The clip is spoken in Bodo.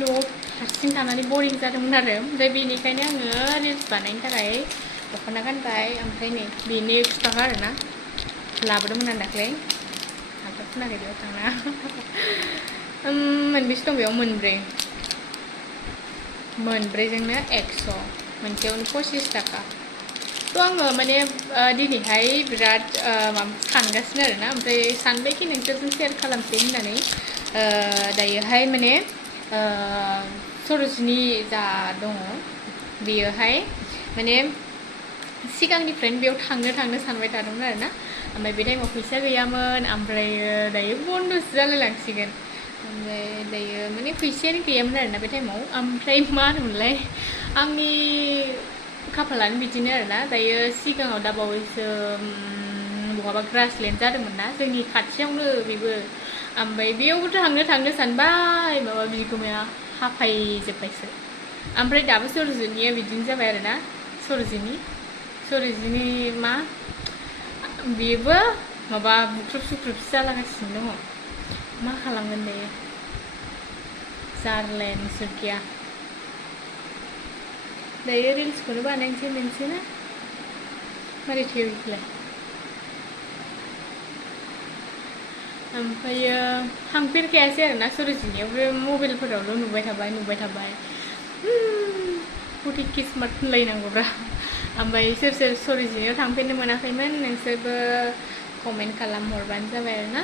न'आव हारसिं थानानै बरिं जादोंमोन आरो ओमफ्राय बेनिखायनो आङो रिल्स बानायनो थाखाय दख'ना गानबाय ओमफ्राय नै बेनि एक्सट्रा आरोना लाबोदोंमोन आं दाख्लै आंथ' फुनाखै बेयाव थांना मोनबेसे दं बेयाव मोनब्रैजोंनो 100 मोनसेयावनो 25 थाखा थ' आङो माने दिनैहाय बिराद सानगासिनो आरोना ओमफ्राय सानबायखि नोंसोरजों शेयार खालामसै होननानै दायोहाय माने सर'जिनि जा दङ बेयोहाय माने सिगांनिफ्रायनो बेयाव थांनो सानबाय थादोंमोन आरोना ओमफ्राय बे टाइमाव फैसा गैयामोन ओमफ्राय दायो बन्दसो जालायलांसिगोन ओमफ्राय दायो माने फैसायानो गैयामोन आरोना बे टाइमाव ओमफ्राय मा होनोमोनलाय आंनि खाफालानो बिदिनो आरोना दायो सिगाङाव दाबावैसो बहाबा ग्रासलेण्ड जादोंमोन ना जोंनि खाथियावनो बेबो ओमफ्राय बेयावबो थांनो सानबाय माबा बिगुमाया हाफायजोब्बायसो ओमफ्राय दाबो सर'जिनिया बिदिनो जाबाय आरोना सर'जिनि मा बेबो माबा बुख्रुब सुख्रुबसो जालागासिनो दङ मा खालामगोन दायो जारलायानो सुख गैया दायो रिल्सखौनो बानायनोसै मोनसे ना मारै थोयो बेखौलाय ओमफ्रायो थांफेरखायासै आरोना सर'जिनियाव बे मबाइलफोरावल' नुबाय थाबाय फुथि किस्मत होनलायनांगौब्रा ओमफ्राय सोर सर'जिनियाव थांफेरनो मोनाखैमोन नोंसोरबो कमेन्ट खालामहरबानो जाबाय आरोना